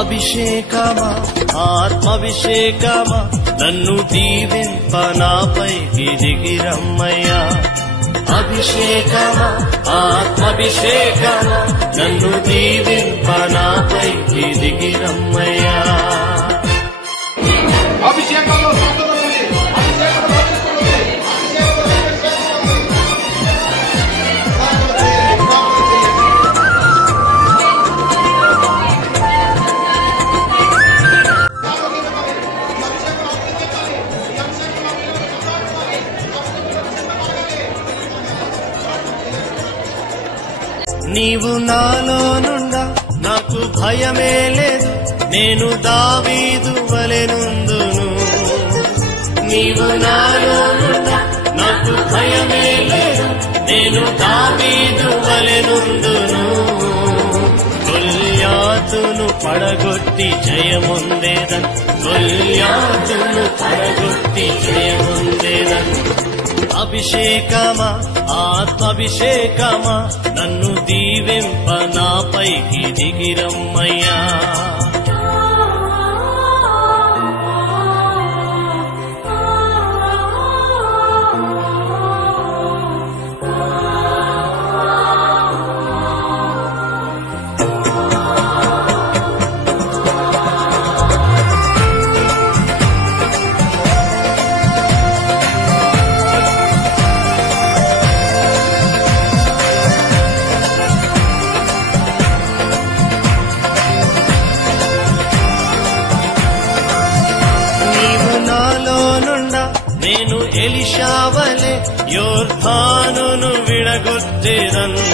అభిషేకమా ఆత్మాభిషేకమా నన్ను దీవింప నాపైకి దిగిరమ్మయ్యా. అభిషేకమా ఆత్మాభిషేకమా నన్ను దీవింప నాపైకి దిగిరమ్మయ్యా. నీవు నాలోనుండా నాకు భయమే లేదు, నేను దావీదు వలెనుందును. నీవు నాలోనుండా నాకు భయమే లేదు, నేను దావీదు వలెనుందును. గొల్యాతును పడగొట్టి జయముందేదన్, గొల్యాతును పడగొట్టి జయముందేదన్. అభిషేకమా ఆత్మాభిషేకమా నన్ను దీవింప నాపైకి దిగిరమ్మయ్యా. నేను ఎలీషావలే యోర్దానును విడగొట్టెదను.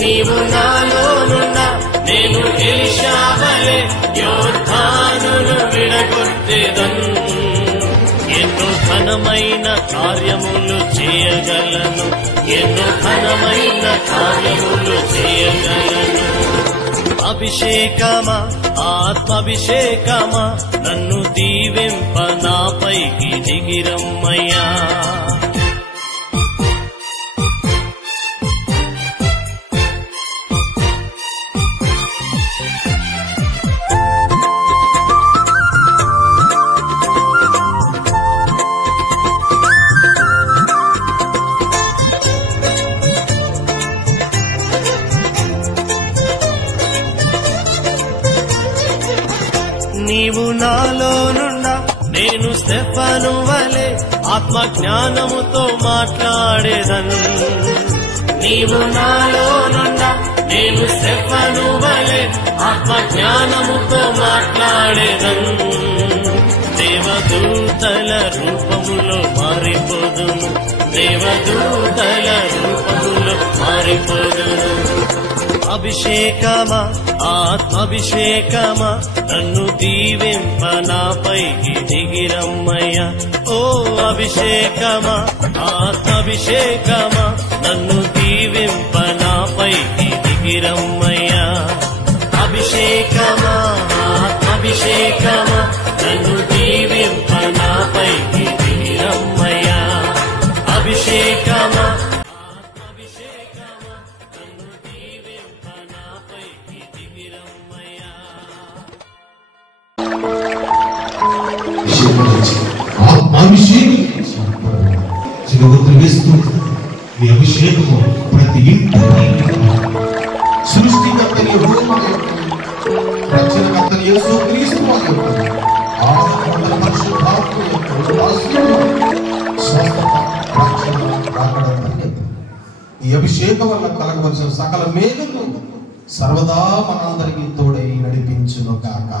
నీవు నాలోనున్నా నేను ఎలీషావలే యోర్దానును విడగొట్టెదను. ఎన్నో ఘనమైన కార్యములు చేయగలను, ఎన్నో ఘనమైన కార్యములు చేయగలను. అభిషేకమా ఆత్మాభిషేకమా నన్ను దీవింప నాపైకి దిగిరమ్మయ్యా. నీవు నాలోనున్నా నేను స్టెఫను వలె ఆత్మజ్ఞానముతో మాట్లాడేదను. నీవు నాలోనున్నా నేను స్టెఫను వలె ఆత్మజ్ఞానముతో మాట్లాడేదను. దేవదూతల రూపములో మారిపోదును, దేవదూతల రూపములో మారిపోదును. అభిషేకమా ఆత్మాభిషేకమా నన్ను దీవింప నాపైకి దిగిరమ్మయ్యా. ఓ అభిషేకమా ఆత్మాభిషేకమా నన్ను దీవింప నాపైకి దిగిరమ్మయ్యా. అభిషేకమా ఆత్మాభిషేకమా నన్ను దీవింప నాపైకి దిగిరమ్మయ్యా. అభిషేకమా చిరువతులు వేస్తూ మీ అభిషేకము ప్రతి ఇంటి సృష్టికర్తని రక్షణకర్తని యేసుక్రీస్తు వారి ఈ అభిషేకం వల్ల కలగవలసిన సకల మేలును సర్వదా మనందరికీ తోడై నడిపించును గాక.